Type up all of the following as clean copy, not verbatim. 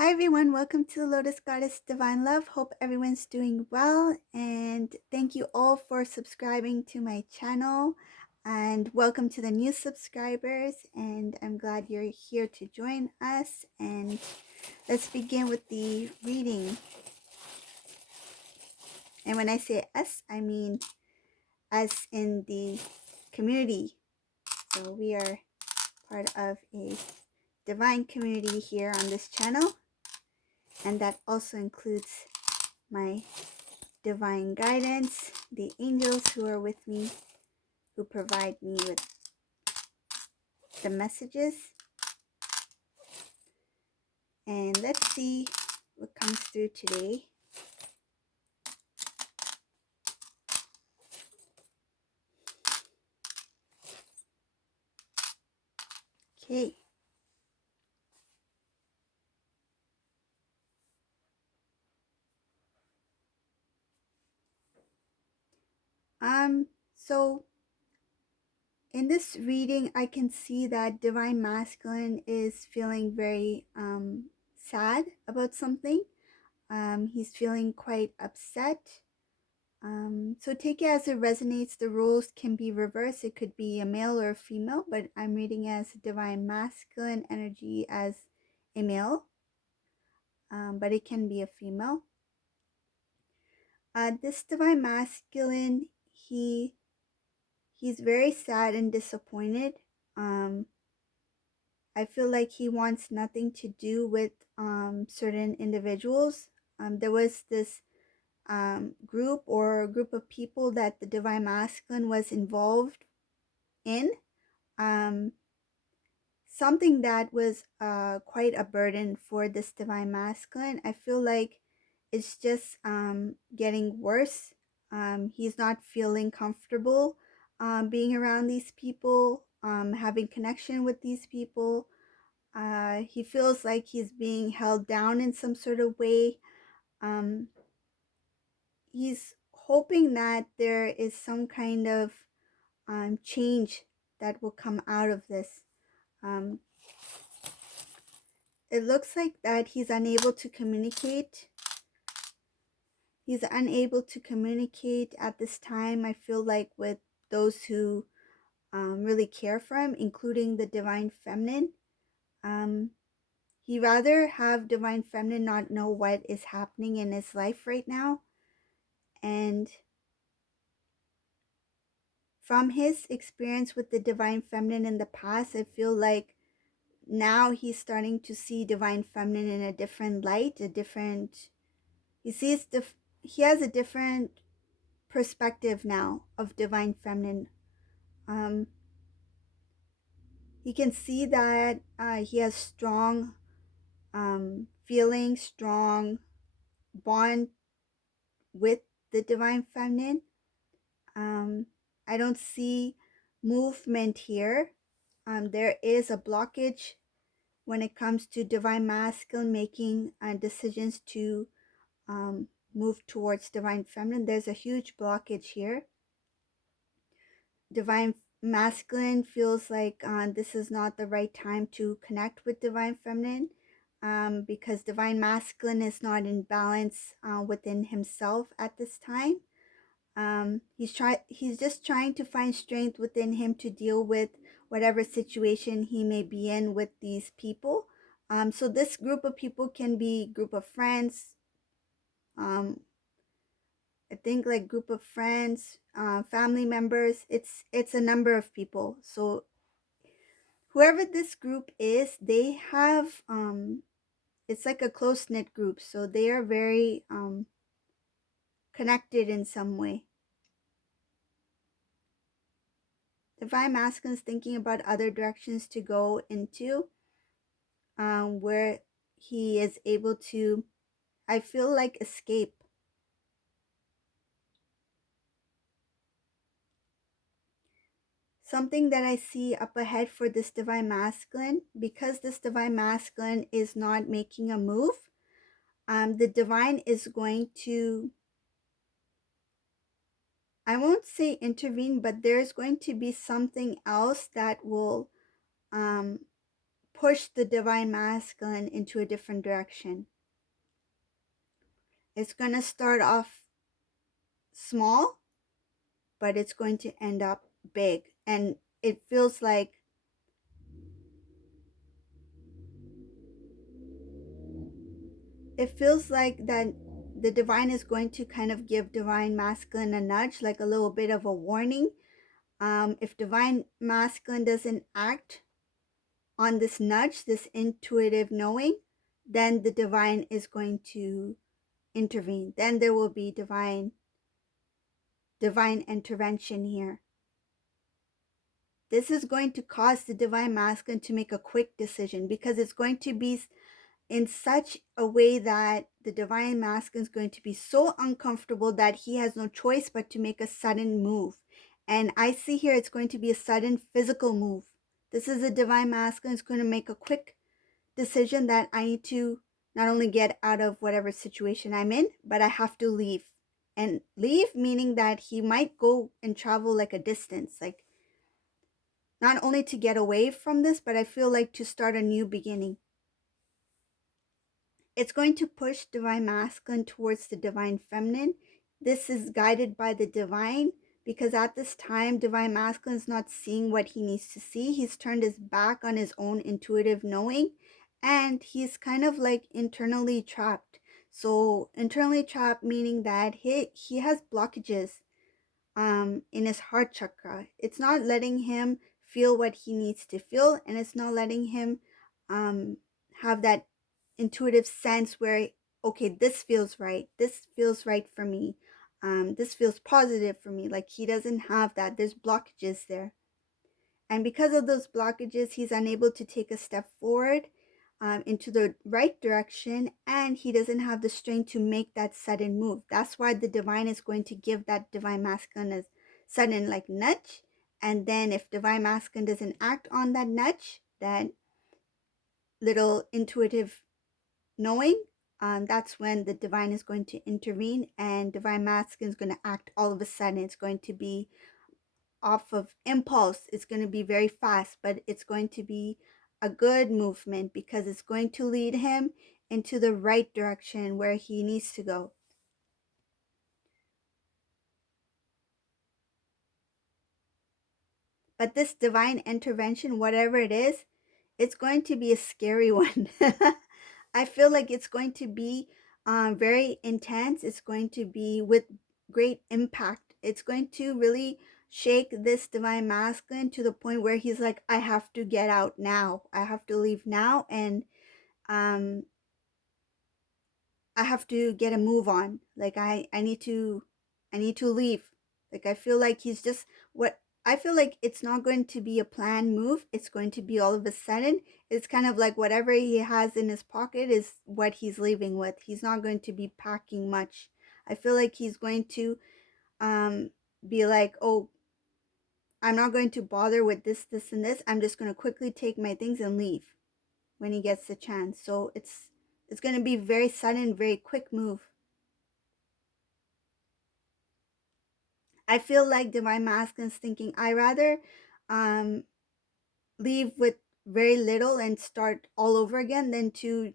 Hi everyone, welcome to the Lotus Goddess Divine Love. Hope everyone's doing well, and thank you all for subscribing to my channel, and welcome to the new subscribers, and I'm glad you're here to join us. And let's begin with the reading. And when I say us, I mean us in the community. So we are part of a divine community here on this channel, and that also includes my divine guidance, the angels who are with me, who provide me with the messages. And let's see what comes through today. Okay. So in this reading, I can see that Divine Masculine is feeling very sad about something. He's feeling quite upset. So take it as it resonates. The roles can be reversed. It could be a male or a female, but I'm reading as Divine Masculine energy as a male, but it can be a female. This Divine Masculine, he's very sad and disappointed. I feel like he wants nothing to do with certain individuals. There was this group of people that the Divine Masculine was involved in, something that was quite a burden for this Divine Masculine. I feel like it's just getting worse. He's not feeling comfortable being around these people, having connection with these people. He feels like he's being held down in some sort of way. Um, he's hoping that there is some kind of change that will come out of this. Um, it looks like that he's unable to communicate. He's unable to communicate at this time, I feel like, with those who really care for him, including the Divine Feminine. He rather have Divine Feminine not know what is happening in his life right now. And from his experience with the Divine Feminine in the past, I feel like now he's starting to see Divine Feminine in a different light, he has a different perspective now of Divine Feminine. He can see that he has strong feeling, strong bond with the Divine Feminine. I don't see movement here. There is a blockage when it comes to Divine Masculine making decisions to move towards Divine Feminine. There's a huge blockage here. Divine Masculine feels like this is not the right time to connect with Divine Feminine, because Divine Masculine is not in balance within himself at this time. He's just trying to find strength within him to deal with whatever situation he may be in with these people. So this group of people can be group of friends. I think like group of friends, family members. It's a number of people. So whoever this group is, they have it's like a close knit group. So they are very connected in some way. Divine Masculine is thinking about other directions to go into, where he is able to, I feel like, escape. Something that I see up ahead for this Divine Masculine, because this Divine Masculine is not making a move, the Divine is going to, I won't say intervene, but there's going to be something else that will push the divine masculine into a different direction. It's going to start off small, but it's going to end up big. And it feels like that the divine is going to kind of give divine masculine a nudge, like a little bit of a warning. If divine masculine doesn't act on this nudge, this intuitive knowing, then the divine is going to intervene. Then there will be divine intervention here. This is going to cause the divine masculine to make a quick decision, because it's going to be in such a way that the divine masculine is going to be so uncomfortable that he has no choice but to make a sudden move. And I see here it's going to be a sudden physical move. This is a divine masculine is going to make a quick decision that I need to not only get out of whatever situation I'm in, but I have to leave. And leave meaning that he might go and travel like a distance, like not only to get away from this, but I feel like to start a new beginning. It's going to push divine masculine towards the divine feminine. This is guided by the divine, because at this time, divine masculine is not seeing what he needs to see. He's turned his back on his own intuitive knowing, and he's kind of like internally trapped. So internally trapped meaning that he has blockages in his heart chakra. It's not letting him feel what he needs to feel, and it's not letting him have that intuitive sense where, okay, this feels right, this feels right for me, this feels positive for me. Like, he doesn't have that. There's blockages there, and because of those blockages, he's unable to take a step forward into the right direction, and he doesn't have the strength to make that sudden move. That's why the divine is going to give that divine masculine a sudden like nudge. And then if divine masculine doesn't act on that nudge, that little intuitive knowing, that's when the divine is going to intervene, and divine masculine is going to act all of a sudden. It's going to be off of impulse. It's going to be very fast, but it's going to be a good movement, because it's going to lead him into the right direction where he needs to go. But this divine intervention, whatever it is, it's going to be a scary one. I feel like it's going to be very intense. It's going to be with great impact. It's going to really shake this divine masculine to the point where he's like, I have to get out now. I have to leave now, and um, I have to get a move on. Like, I need to leave. Like, I feel like he's just what I feel like it's not going to be a planned move. It's going to be all of a sudden. It's kind of like whatever he has in his pocket is what he's leaving with. He's not going to be packing much. I feel like he's going to be like, oh, I'm not going to bother with this, and this. I'm just going to quickly take my things and leave when he gets the chance. So it's going to be very sudden, very quick move. I feel like divine masculine is thinking, I rather um, leave with very little and start all over again than to,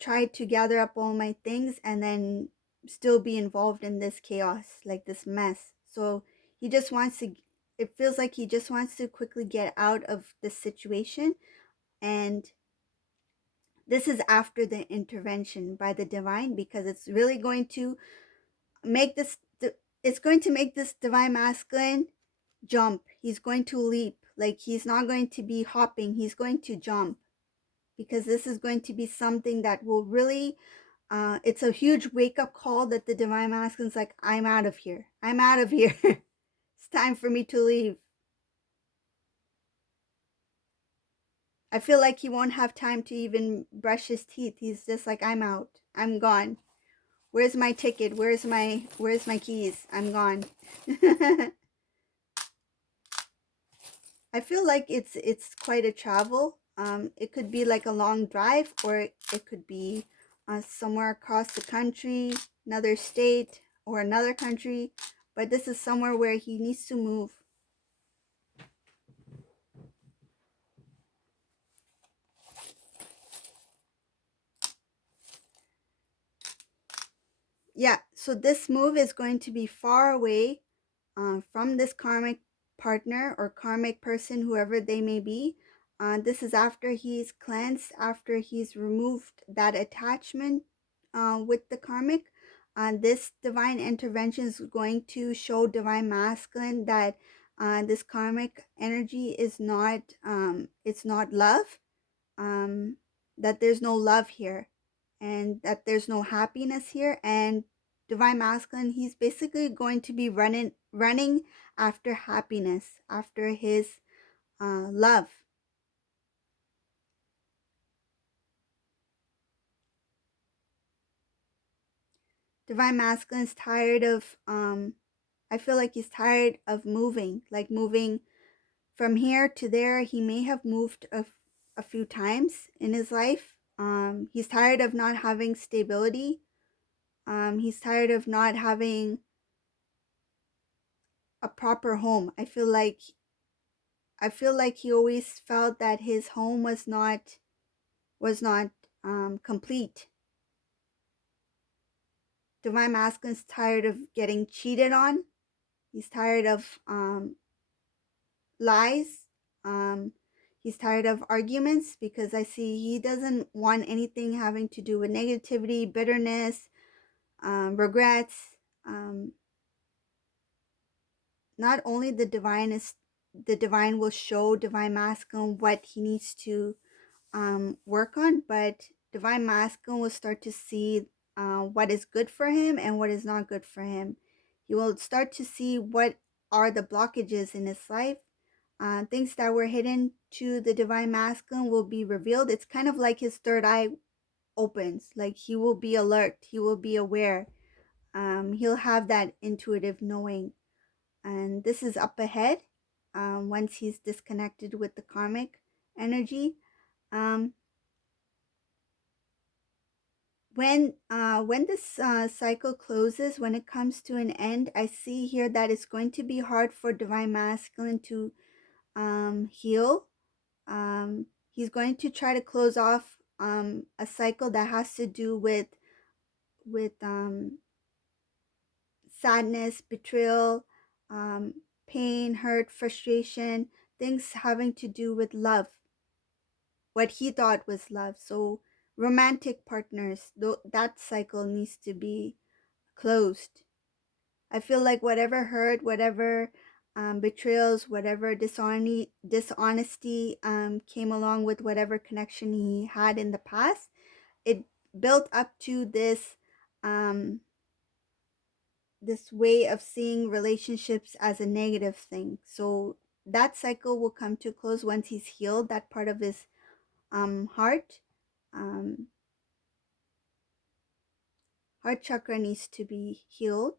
try to gather up all my things and then still be involved in this chaos, like this mess. So he just wants to, it feels like he just wants to quickly get out of this situation. And this is after the intervention by the divine, because it's really going to make this, it's going to make this divine masculine jump. He's going to leap. Like, he's not going to be hopping, he's going to jump, because this is going to be something that will really it's a huge wake-up call that the divine masculine's like, I'm out of here, it's time for me to leave. I feel like he won't have time to even brush his teeth. He's just like, I'm out, I'm gone. Where's my ticket? Where's my keys? I'm gone. I feel like it's quite a travel. It could be like a long drive, or it could be somewhere across the country, another state, or another country. But this is somewhere where he needs to move. yeah, so this move is going to be far away from this karmic partner or karmic person, whoever they may be. This is after he's cleansed, after he's removed that attachment with the karmic. This divine intervention is going to show divine masculine that this karmic energy is not, it's not love, um, that there's no love here, and that there's no happiness here. And divine masculine, he's basically going to be running after happiness, after his love. Divine masculine is tired of I feel like he's tired of moving, like moving from here to there. He may have moved a few times in his life. He's tired of not having stability. He's tired of not having a proper home. I feel like he always felt that his home was not complete. Divine masculine's tired of getting cheated on. He's tired of lies. Um, he's tired of arguments, because I see he doesn't want anything having to do with negativity, bitterness, regrets. Um, Not only the divine will show divine masculine what he needs to work on, but divine masculine will start to see what is good for him and what is not good for him. He will start to see what are the blockages in his life. Things that were hidden to the divine masculine will be revealed. It's kind of like his third eye opens, like he will be alert, he will be aware. He'll have that intuitive knowing. And this is up ahead, once he's disconnected with the karmic energy. Um, when this cycle closes, when it comes to an end, I see here that it's going to be hard for divine masculine to heal. He's going to try to close off a cycle that has to do with sadness, betrayal, um, pain, hurt, frustration, things having to do with love, what he thought was love. So romantic partners, that cycle needs to be closed. I feel like whatever hurt, whatever betrayals, whatever dishonesty came along with whatever connection he had in the past, it built up to um, this way of seeing relationships as a negative thing. So that cycle will come to a close once he's healed that part of his heart. Um, Heart chakra needs to be healed.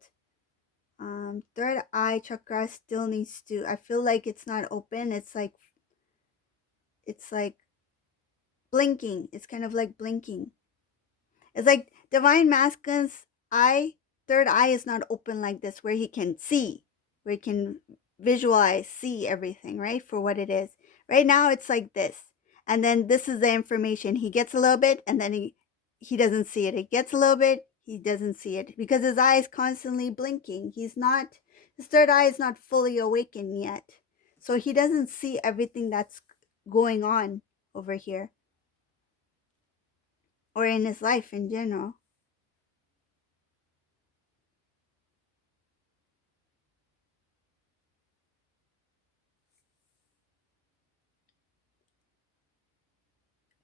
Third eye chakra still needs to, I feel like it's not open. It's like blinking. It's kind of like blinking. It's like divine masculine's eye, third eye is not open like this, where he can see, where he can visualize, see everything, right, for what it is. Right now it's like this. And then this is the information. He gets a little bit and then he doesn't see it. He gets a little bit, he doesn't see it, because his eye is constantly blinking. His third eye is not fully awakened yet. So he doesn't see everything that's going on over here, or in his life in general.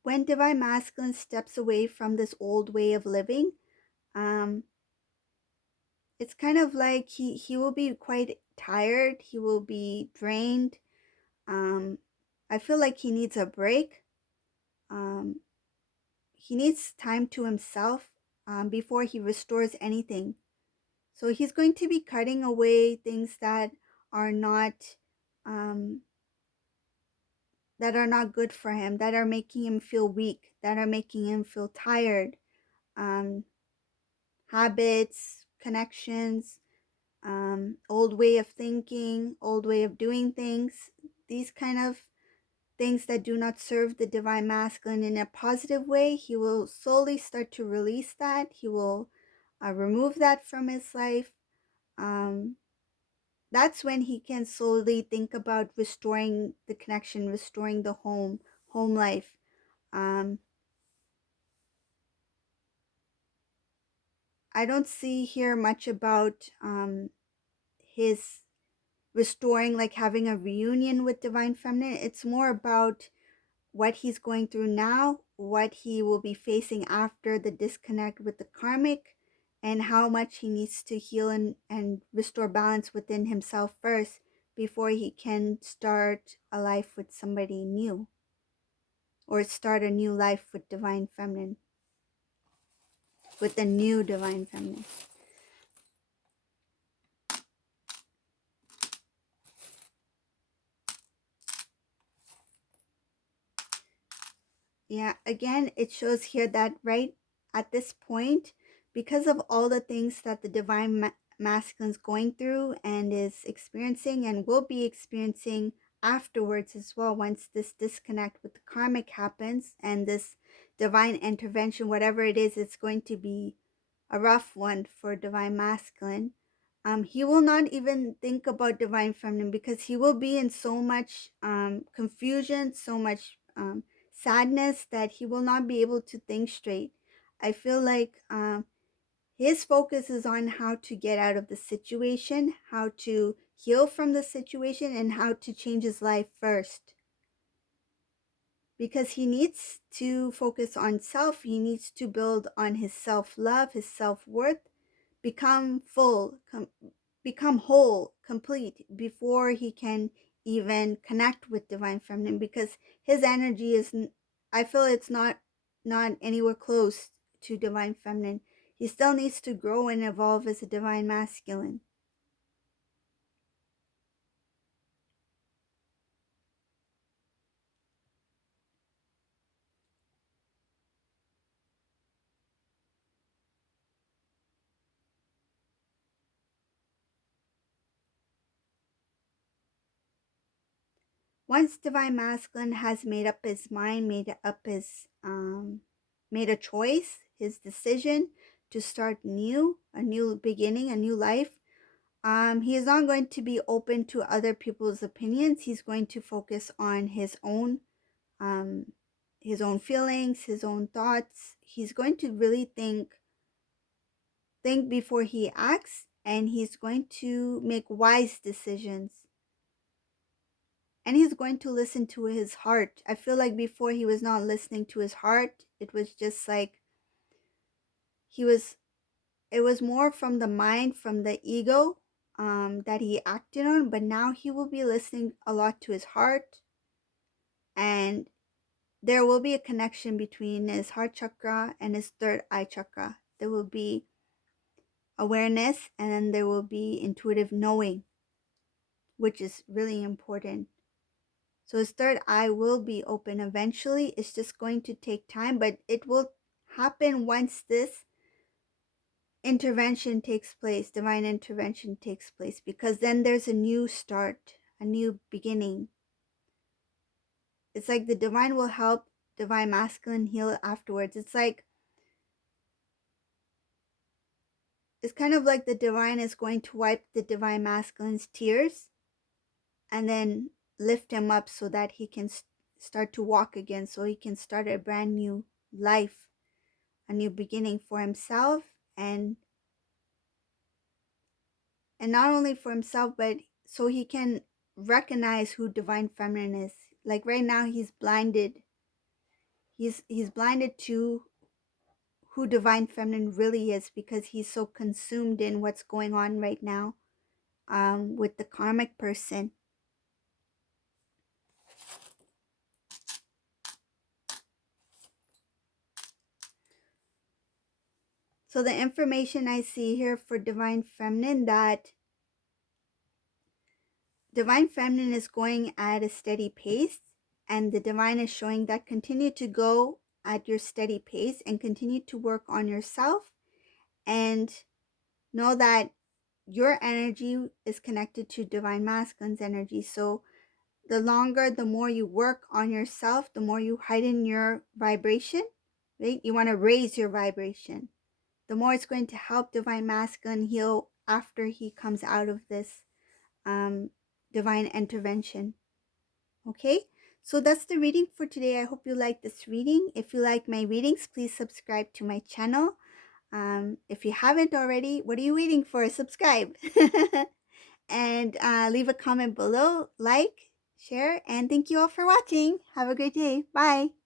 When divine masculine steps away from this old way of living, um, it's kind of like he will be quite tired. He will be drained. Um, I feel like he needs a break. Um, he needs time to himself before he restores anything. So he's going to be cutting away things are not um, that are not good for him, that are making him feel weak, that are making him feel tired. Um, Habits, connections, old way of thinking, old way of doing things, these kind of things that do not serve the divine masculine in a positive way. He will slowly start to release that. He will remove that from his life, um, that's when he can slowly think about restoring the connection, restoring the home life. Um, I don't see here much about his restoring, like having a reunion with Divine Feminine. It's more about what he's going through now, what he will be facing after the disconnect with the karmic, and how much he needs to heal and restore balance within himself first before he can start a life with somebody new or start a new life with Divine Feminine, with the new Divine Feminine. Yeah, again, it shows here that right at this point, because of all the things that the divine masculine is going through and is experiencing and will be experiencing afterwards as well, once this disconnect with the karmic happens and this divine intervention, whatever it is, it's going to be a rough one for divine masculine. He will not even think about divine feminine because he will be in so much confusion, so much sadness that he will not be able to think straight. I feel like his focus is on how to get out of the situation, how to heal from the situation, and how to change his life first. Because he needs to focus on self, he needs to build on his self love, his self worth, become full, become whole, complete before he can even connect with divine feminine, because his energy is, I feel it's not anywhere close to divine feminine. He still needs to grow and evolve as a divine masculine. Once divine masculine has made up his mind, made up his made a choice, his decision to start new, a new beginning, a new life, he is not going to be open to other people's opinions. He's going to focus on um, his own feelings, his own thoughts. He's going to really think before he acts, and he's going to make wise decisions. And he's going to listen to his heart. I feel like before he was not listening to his heart. It was just like he was, it was more from the mind, from the ego, that he acted on. But now he will be listening a lot to his heart, and there will be a connection between his heart chakra and his third eye chakra. There will be awareness, and then there will be intuitive knowing, which is really important. So his third eye will be open eventually. It's just going to take time, but it will happen once this intervention takes place, divine intervention takes place, because then there's a new start, a new beginning. It's like the divine will help divine masculine heal afterwards. It's kind of like the divine is going to wipe the divine masculine's tears and then lift him up so that he can start to walk again, so he can start a brand new life, a new beginning for himself, and not only for himself, but so he can recognize who divine feminine is. Like right now he's blinded. He's blinded to who divine feminine really is, because he's so consumed in what's going on right now with the karmic person. So the information I see here for divine feminine, that divine feminine is going at a steady pace, and the divine is showing that continue to go at your steady pace and continue to work on yourself, and know that your energy is connected to divine masculine's energy. So the longer, the more you work on yourself, the more you heighten your vibration, right? You want to raise your vibration. the more it's going to help Divine Masculine heal after he comes out of this um, divine intervention. Okay, so that's the reading for today. I hope you like this reading. If you like my readings, please subscribe to my channel. If you haven't already, what are you waiting for? Subscribe. And leave a comment below, like, share, and thank you all for watching. Have a great day. Bye.